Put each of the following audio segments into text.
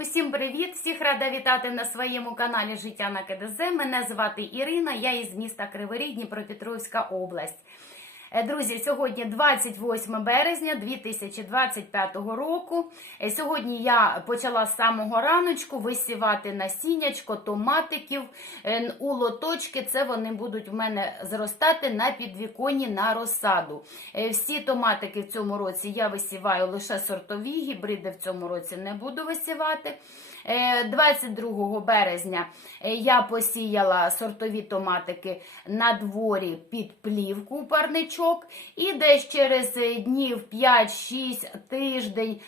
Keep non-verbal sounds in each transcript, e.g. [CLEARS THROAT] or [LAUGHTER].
Усім привіт! Всіх рада вітати на своєму каналі Життя на КДЗ. Мене звати Ірина, я із міста Кривий Дніпропетровська область. Е, Друзі, сьогодні 28 березня 2025 року. Е, Сьогодні я почала з самого раночку висівати насіннячко томатиків е, у лоточки. Це вони будуть в мене зростати на підвіконні на розсаду. Всі томатики в цьому році я висіваю лише сортові, гібриди в цьому році не буду висівати. Е, 22 березня я посіяла сортові томатики на дворі під плівку у парничок. І десь через е, днів 5-6 тиждень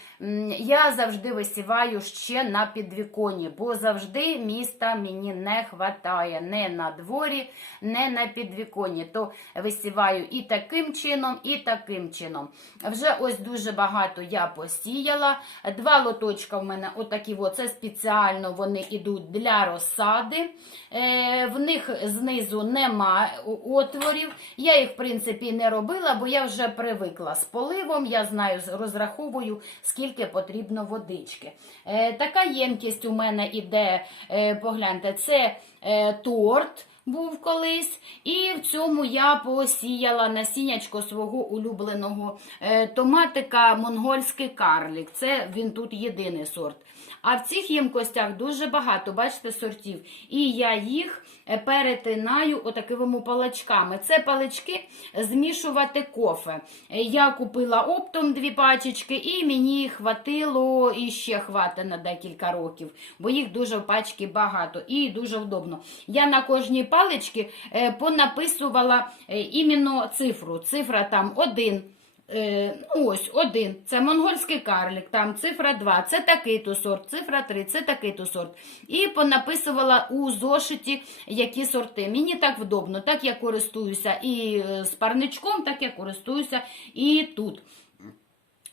я завжди висіваю ще на підвіконні, бо завжди міста мені не вистачає не на дворі, не на підвіконні. То висіваю і таким чином, і таким чином. Вже ось дуже багато я посіяла. Два лоточка в мене отакі, це спеціально вони йдуть для розсади. Е, в них знизу нема отворів. Я їх, в принципі, не робила, бо я вже привикла з поливом. Я знаю, розраховую, скільки потрібно водички. Е, така ємкість у мене іде, е, погляньте, це е, торт був колись, і в цьому я посіяла насіннячко свого улюбленого е, томатика монгольський карлік. Це він тут єдиний сорт. А в цих ємкостях дуже багато, бачите, сортів. І я їх е, перетинаю отакими паличками. Це палички змішувати кофе. Е, Я купила оптом дві пачечки, і мені хватило і ще хватить на декілька років, бо їх дуже в пачки багато і дуже вдобно. Я на кожній паличці е, понаписувала е, іменно цифру. Цифра там один. Е, ну ось один. Це монгольський карлик, там цифра 2, це такий-то сорт, цифра 3, це такий-то сорт. І понаписувала у зошиті, які сорти. Мені так вдобно, так я користуюся і з парничком, так я користуюся і тут.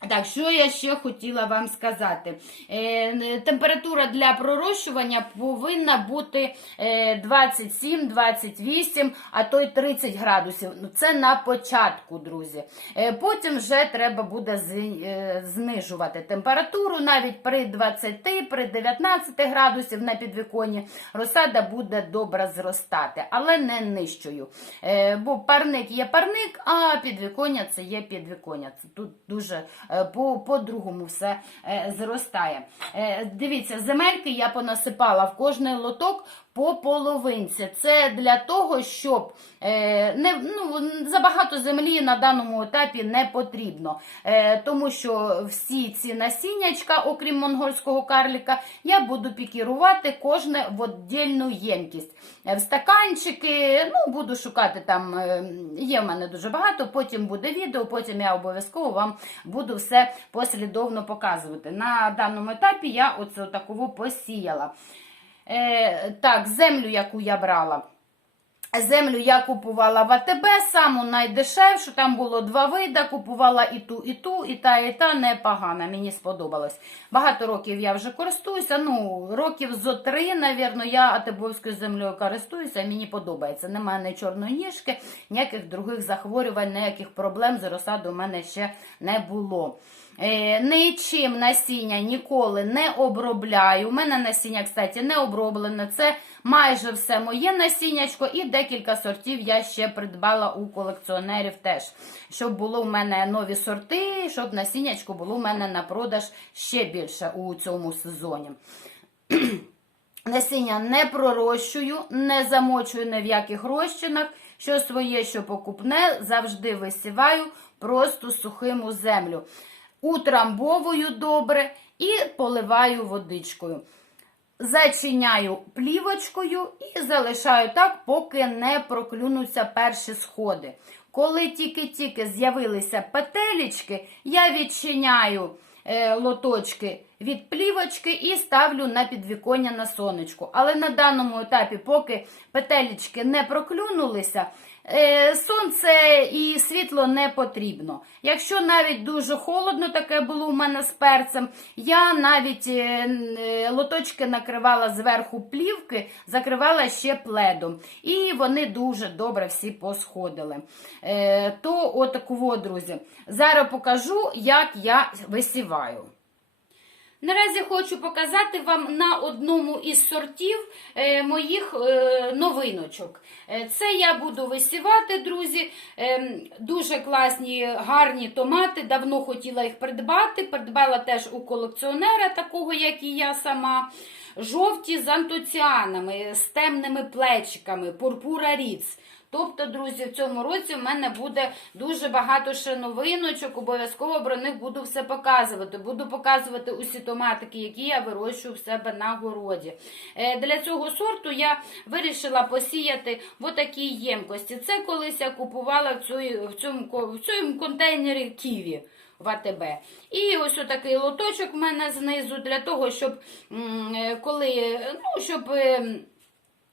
Так, що я ще хотіла вам сказати? Е, температура для пророщування повинна бути е, 27-28, а то й 30 градусів. Ну, Це на початку, друзі. Е, потім вже треба буде знижувати температуру навіть при 20, при 19 градусів на підвіконні розсада буде добре зростати, але не нижчою. Бо парник є парник, а підвіконня це є підвіконня. Це тут дуже е, по- по-другому все е, зростає. Е, Дивіться, земельки я понасипала в кожний лоток по половинці. Це для того, щоб е, не, ну, забагато землі на даному етапі не потрібно. Е, тому що всі ці насіннячка, окрім монгольського карліка, я буду пікірувати кожне в віддільну ємкість. Е, В стаканчики, ну, буду шукати там, е, є в мене дуже багато, потім буде відео, потім я обов'язково вам буду все послідовно показувати. На даному етапі я оце такову посіяла. Е, так, землю, яку я брала. Землю я купувала в АТБ, саму найдешевшу, там було два види, купувала і ту, і ту, і та, і та непогана, мені сподобалось. Багато років я вже користуюся, ну, років зо три, навірно, я атебовською землею користуюся, мені подобається. Немає ні чорної ніжки, ніяких других захворювань, ніяких проблем з розсаду у мене ще не було. Е, Нічим насіння ніколи не обробляю. У мене насіння, кстати, не оброблене. Це майже все моє насіннячко, і декілька сортів я ще придбала у колекціонерів теж. Щоб було в мене нові сорти, щоб насіннячко було в мене на продаж ще більше у цьому сезоні. [CLEARS THROAT] Насіння не пророщую, не замочую ні в яких розчинах. Що своє, що покупне, завжди висіваю просто сухим у землю. Утрамбовую добре і поливаю водичкою. Зачиняю плівочкою і залишаю так, поки не проклюнуться перші сходи. Коли тільки-тільки з'явилися петелечки, я відчиняю е, лоточки від плівочки і ставлю на підвіконня на сонечку. Але на даному етапі, поки петелечки не проклюнулися, сонце і світло не потрібно. Якщо навіть дуже холодно, таке було у мене з перцем, я навіть е, е, лоточки накривала зверху плівки, закривала ще пледом. І вони дуже добре всі посходили. Е, то отаку, друзі. Зараз покажу, як я висіваю. Наразі хочу показати вам на одному із сортів е, моїх е, новиночок. Е, Це я буду висівати, друзі. Дуже класні, гарні томати. Давно хотіла їх придбати. Придбала теж у колекціонера, такого, як і я сама. Жовті з антоціанами, з темними плечиками, пурпура ріц. Тобто, друзі, в цьому році в мене буде дуже багато ще новиночок. Обов'язково про них буду все показувати. Буду показувати усі томатики, які я вирощую в себе на городі. Е, Для цього сорту я вирішила посіяти в ємкості. Це колись я купувала в цьому, контейнері Ківі. В АТБ. І ось отакий лоточок в мене знизу для того, щоб е, коли, ну, щоб е,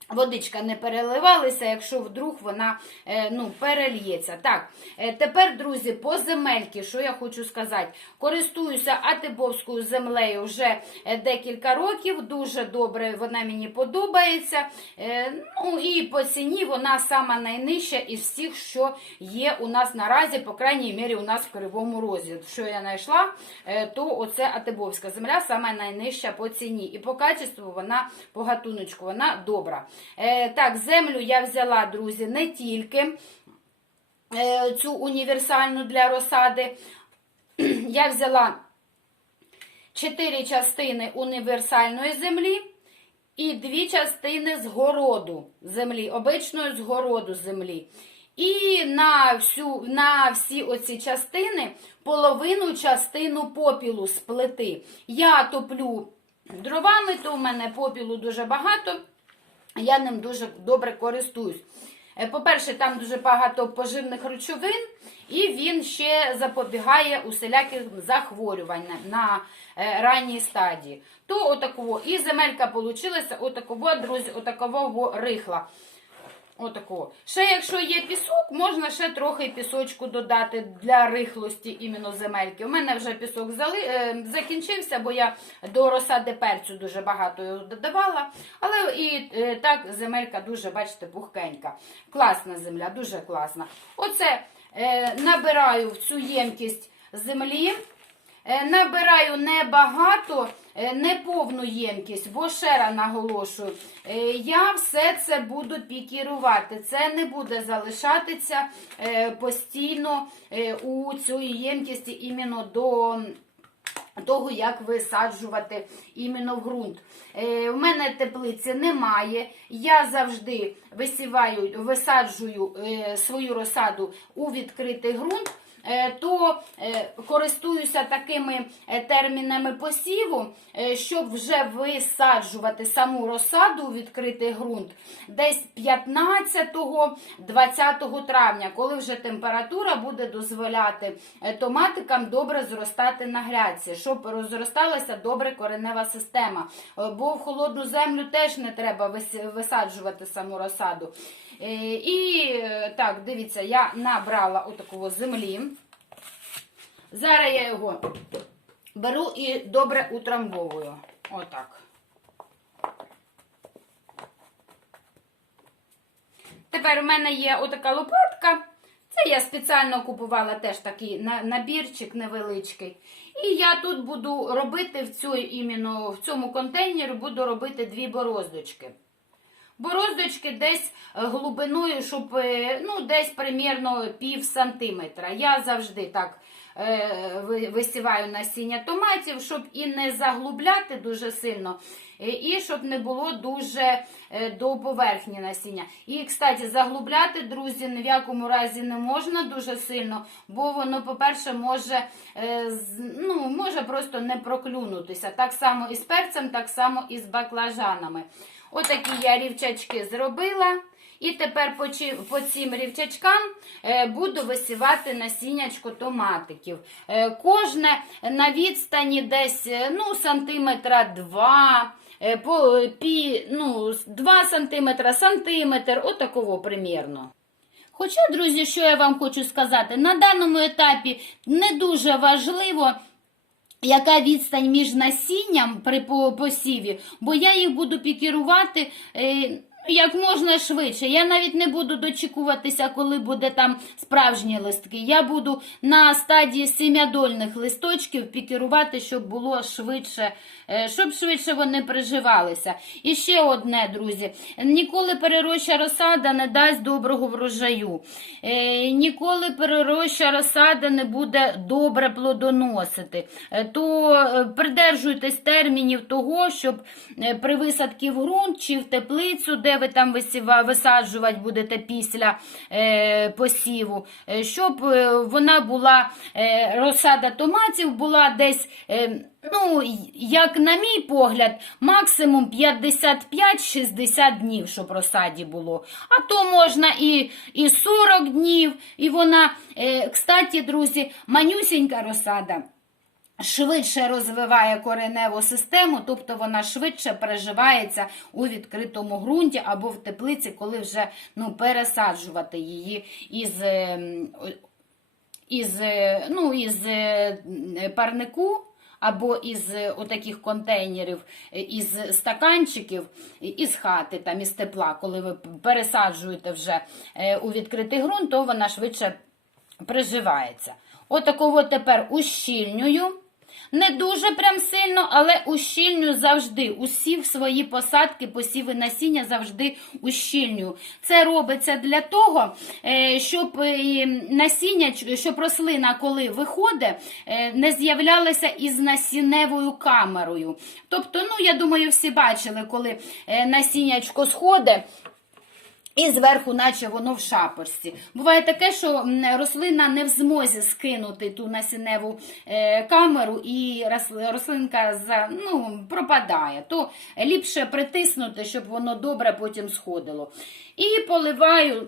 Водичка не переливалася, якщо вдруг вона е, ну, перельється. Так, е, тепер, друзі, по земельки, що я хочу сказати, користуюся атибовською землею вже е, декілька років. Дуже добре вона мені подобається. Ну і по ціні вона сама найнижча із всіх, що є у нас наразі, по крайній мірі, у нас в Кривому Розі. Що я знайшла, то оце атибовська земля, сама найнижча по ціні. І по качеству вона по гатуночку, вона добра. Е, так, землю я взяла, друзі, не тільки е, цю універсальну для розсади. [CLEARS THROAT] Я взяла 4 частини універсальної землі і 2 частини з городу землі, обичної з городу землі. І на, всю, на всі оці частини половину частину попілу з плити. Я топлю дровами, то в мене попілу дуже багато. Я ним дуже добре користуюсь. Е, По-перше, там дуже багато поживних речовин, і він ще запобігає усіляких захворювань на е, ранній стадії. То отакого. І земелька вийшла, отакого, друзі, отакого рихла. Отакого. Ще якщо є пісок, можна ще трохи пісочку додати для рихлості іменно земельки. У мене вже пісок зали... е, закінчився, бо я до розсади перцю дуже багато його додавала. Але і е, так земелька дуже, бачите, пухкенька. Класна земля, дуже класна. Оце е, набираю в цю ємкість землі. Е, Набираю небагато, е, не повну ємкість, бо ще раз наголошую, е, я все це буду пікірувати. Це не буде залишатися е, постійно у цій ємкісті іменно до того, як висаджувати іменно в ґрунт. У мене теплиці немає. Я завжди висіваю, висаджую свою розсаду у відкритий ґрунт. Е, То е, користуюся такими е, термінами посіву, щоб вже висаджувати саму розсаду у відкритий ґрунт десь 15-20 травня, коли вже температура буде дозволяти томатикам добре зростати на грядці, щоб розросталася добре коренева система. Бо в холодну землю теж не треба висаджувати саму розсаду. Е, І е, так, дивіться, я набрала отакого землі. Зараз я його беру і добре утрамбовую. Отак. Тепер у мене є отака лопатка. Це я спеціально купувала теж такий набірчик невеличкий. І я тут буду робити в, в цьому контейнері буду робити дві бороздочки. Бороздочки десь е, глибиною, щоб е, ну, десь примірно пів сантиметра. Я завжди так е, висіваю насіння томатів, щоб і не заглубляти дуже сильно, і щоб не було дуже до поверхні насіння. І, кстати, заглубляти, друзі, ні в якому разі не можна дуже сильно, бо воно, по-перше, може, ну, може просто не проклюнутися. Так само і з перцем, так само і з баклажанами. Отакі я рівчачки зробила. І тепер по, чи- по цим рівчачкам е, буду висівати насіннячко томатиків. Е, Кожне на відстані десь е, ну, сантиметра два, е, по, пі, ну, 2 сантиметра, сантиметр, отакого примірно. Хоча, друзі, що я вам хочу сказати, на даному етапі не дуже важливо, яка відстань між насінням при по- посіві, бо я їх буду пікірувати. Як можна швидше. Я навіть не буду дочікуватися, коли буде там справжні листки. Я буду на стадії сім'ядольних листочків пікерувати, щоб було швидше, е, щоб швидше вони приживалися. І ще одне, друзі: ніколи перероща розсада не дасть доброго врожаю. Е, Ніколи перероща розсада не буде добре плодоносити. Е, То придержуйтесь термінів того, щоб при висадці в ґрунт чи в теплицю, де ви там висаджувати будете після е, посіву, е, щоб е, вона була розсада томатів була десь. Ну, як на мій погляд, максимум 55-60 днів, щоб розсаді було. А то можна і, і 40 днів, і вона, е, кстати, друзі, манюсінька розсада швидше розвиває кореневу систему, тобто вона швидше переживається у відкритому ґрунті або в теплиці, коли вже ну, пересаджувати її із, ем, із, е, ну, із е, парнику. Або із е, отаких контейнерів, е, із стаканчиків, е, із хати, там, із тепла, коли ви пересаджуєте вже е, у відкритий ґрунт, то вона швидше приживається. Отакого тепер ущільнюю. Не дуже прям сильно, але ущільню завжди. Усі в свої посадки, посіви насіння завжди ущільнюю. Це робиться для того, е, щоб е, насіння, щоб рослина, коли виходить, е, не з'являлася із насінневою камерою. Тобто, ну я думаю, всі бачили, коли насіннячко сходить. І зверху, наче воно в шапочці. Буває таке, що рослина не в змозі скинути ту насінневу е, камеру, і рослинка ну, пропадає. То ліпше притиснути, щоб воно добре потім сходило. І поливаю.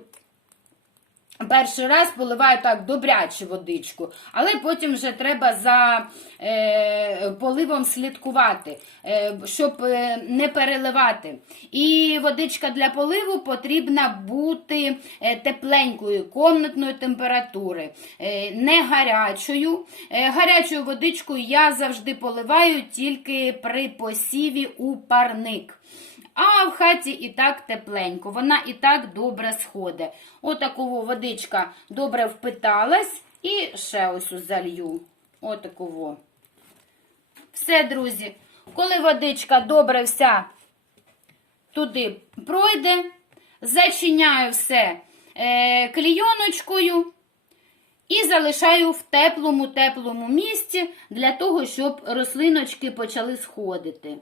Перший раз поливаю так добряче водичку, але потім вже треба за е, поливом слідкувати, е, щоб е, не переливати. І водичка для поливу потрібна бути е, тепленькою, комнатної температури, е, не гарячою. Е, гарячою водичкою я завжди поливаю тільки при посіві у парник. А в хаті і так тепленько, вона і так добре сходить. Отаково водичка добре впиталась і ще ось залью. Отаково. Все, друзі, коли водичка добре вся туди пройде, зачиняю все е, клійоночкою і залишаю в теплому теплому місці для того, щоб рослиночки почали сходити.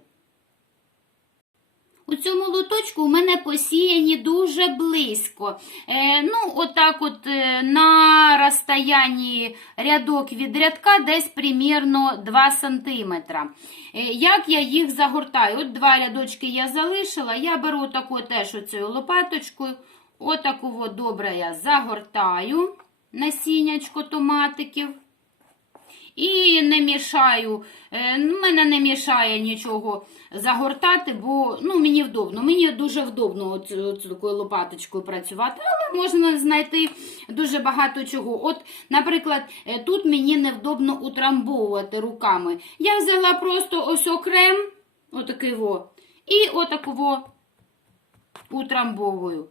У цьому лоточку у мене посіяні дуже близько. Е, ну, отак от е, на розстоянні рядок від рядка десь примірно 2 см. Е, як я їх загортаю? От два рядочки я залишила, я беру таку теж оцею лопаточкою, отаку добре я загортаю насіннячко томатиків. І не мішаю, е, мене не мішає нічого загортати, бо ну, мені вдобно. Мені дуже вдобно от такою лопаточкою працювати, але можна знайти дуже багато чого. От, наприклад, е, тут мені невдобно утрамбовувати руками. Я взяла просто ось окрем, отакий во, і отаково утрамбовую.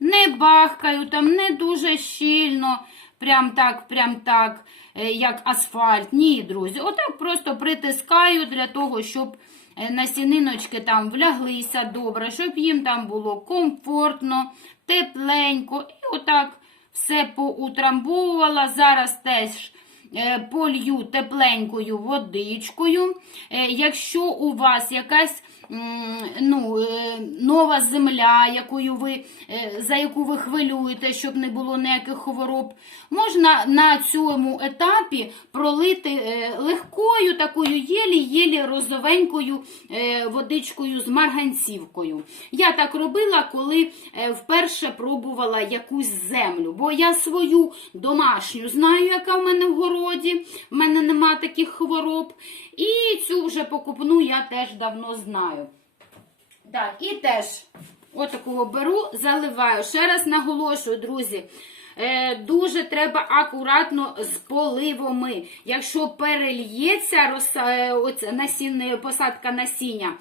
Не бахкаю там, не дуже щільно, прям так, прям так, е, як асфальт. Ні, друзі. Отак просто притискаю для того, щоб е, насіниночки там вляглися добре, щоб їм там було комфортно, тепленько. І отак все поутрамбовувала. Зараз теж е, полью тепленькою водичкою. Якщо у вас якась ну, е, нова земля, якою ви, е, за яку ви хвилюєте, щоб не було ніяких хвороб, можна на цьому етапі пролити е, легкою такою єлі-єлі розовенькою водичкою з марганцівкою. Я так робила, коли вперше пробувала якусь землю, бо я свою домашню знаю, яка в мене в городі, в мене нема таких хвороб. І цю вже покупну я теж давно знаю. Так, і теж отакого беру, заливаю. Ще раз наголошую, друзі. е, дуже треба акуратно з поливами. Якщо перельється роса, е, насіння, посадка насіння,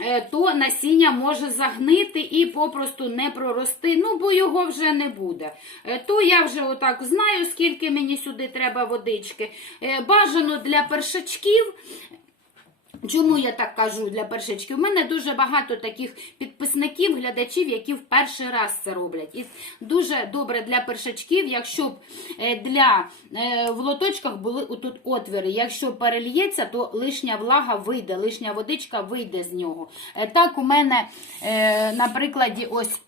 е, то насіння може загнити і попросту не прорости, ну бо його вже не буде. Е, То я вже отак знаю, скільки мені сюди треба водички. Е, Бажано для першачків. Чому я так кажу для першачків? У мене дуже багато таких підписників, глядачів, які в перший раз це роблять. І дуже добре для першачків, якщо б е, для е, в лоточках були отут отвіри. Якщо перельється, то лишня влага вийде, лишня водичка вийде з нього. Е, Так, у мене на прикладі ось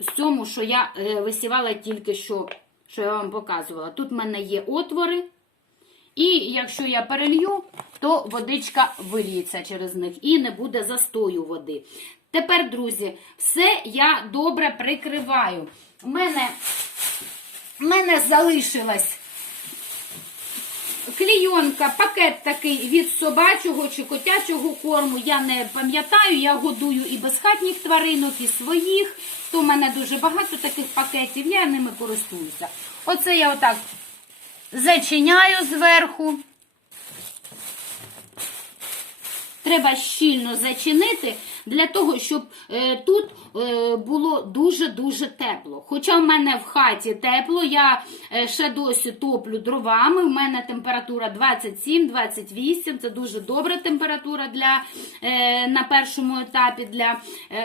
з цьому, що я висівала тільки що, що я вам показувала. Тут в мене є отвори. І якщо я перелью, то водичка виліється через них і не буде застою води. Тепер, друзі, все я добре прикриваю. У мене, мене залишилась клійонка, пакет такий від собачого чи котячого корму. Я не пам'ятаю, я годую і безхатніх тваринок, і своїх. То в мене дуже багато таких пакетів, я ними користуюся. Оце я отак зачиняю зверху. Треба щільно зачинити для того, щоб е, тут е, було дуже-дуже тепло. Хоча в мене в хаті тепло, я е, ще досі топлю дровами. У мене температура 27-28, це дуже добра температура для, на першому етапі для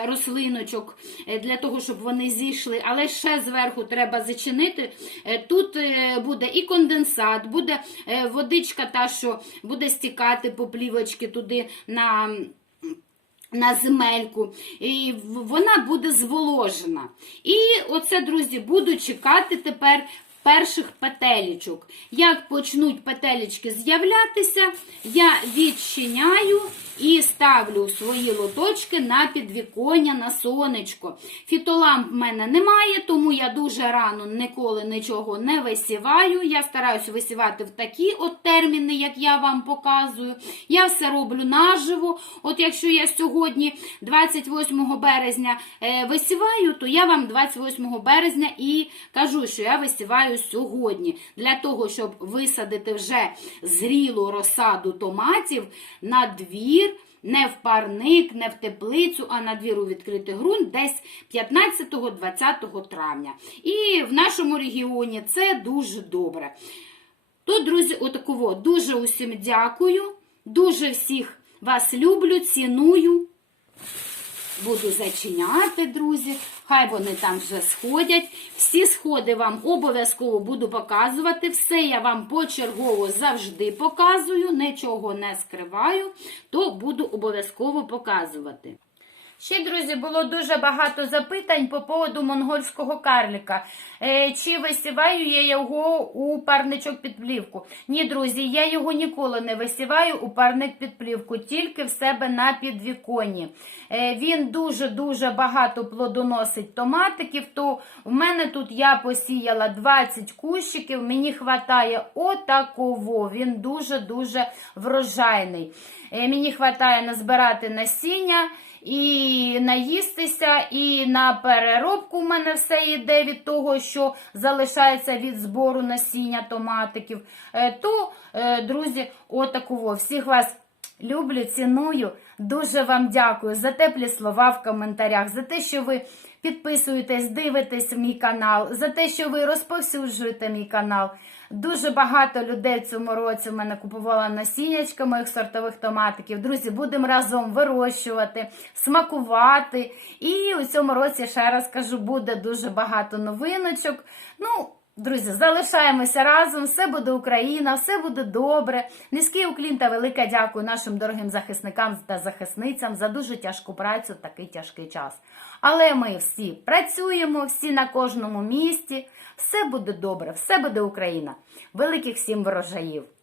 рослиночок, для того, щоб вони зійшли. Але ще зверху треба зачинити. Тут буде і конденсат, буде водичка, та, що буде стікати по плівочки туди на. На земельку, і вона буде зволожена. І оце, друзі, буду чекати тепер перших петелечок. Як почнуть петелечки з'являтися, я відчиняю і ставлю свої лоточки на підвіконня на сонечко. Фітоламп в мене немає, тому я дуже рано ніколи нічого не висіваю. Я стараюся висівати в такі от терміни, як я вам показую. Я все роблю наживо. От якщо я сьогодні, 28 березня, е, висіваю, то я вам 28 березня і кажу, що я висіваю сьогодні. Для того, щоб висадити вже зрілу розсаду томатів на двір. Не в парник, не в теплицю, а на двір у відкритий ґрунт десь 15-20 травня. І в нашому регіоні це дуже добре. То, друзі, отаково, дуже усім дякую. Дуже всіх вас люблю, ціную. Буду зачиняти, друзі. Хай вони там вже сходять. Всі сходи вам обов'язково буду показувати. Все я вам почергово завжди показую, нічого не скриваю, то буду обов'язково показувати. Ще, друзі, було дуже багато запитань по поводу монгольського карліка. Е, чи висіваю я його у парничок під плівку? Ні, друзі, я його ніколи не висіваю у парник під плівку, тільки в себе на підвіконні. Е, він дуже-дуже багато плодоносить томатиків, то в мене тут я посіяла 20 кущиків, мені хватає отаково. Він дуже-дуже врожайний. Е, мені хватає назбирати насіння і наїстися, і на переробку в мене все йде від того, що залишається від збору насіння томатиків. Е, То, е, друзі, отакого. Всіх вас люблю, ціную. Дуже вам дякую за теплі слова в коментарях, за те, що ви підписуєтесь, дивитесь мій канал, за те, що ви розповсюджуєте мій канал. Дуже багато людей в цьому році в мене купувало насіннячка моїх сортових томатиків. Друзі, будемо разом вирощувати, смакувати. І у цьому році, ще раз кажу, буде дуже багато новиночок. Ну, Друзі, залишаємося разом, все буде Україна, все буде добре. Низький уклін та велике дякую нашим дорогим захисникам та захисницям за дуже тяжку працю в такий тяжкий час. Але ми всі працюємо, всі на кожному місці. Все буде добре, все буде Україна. Великих всім врожаїв!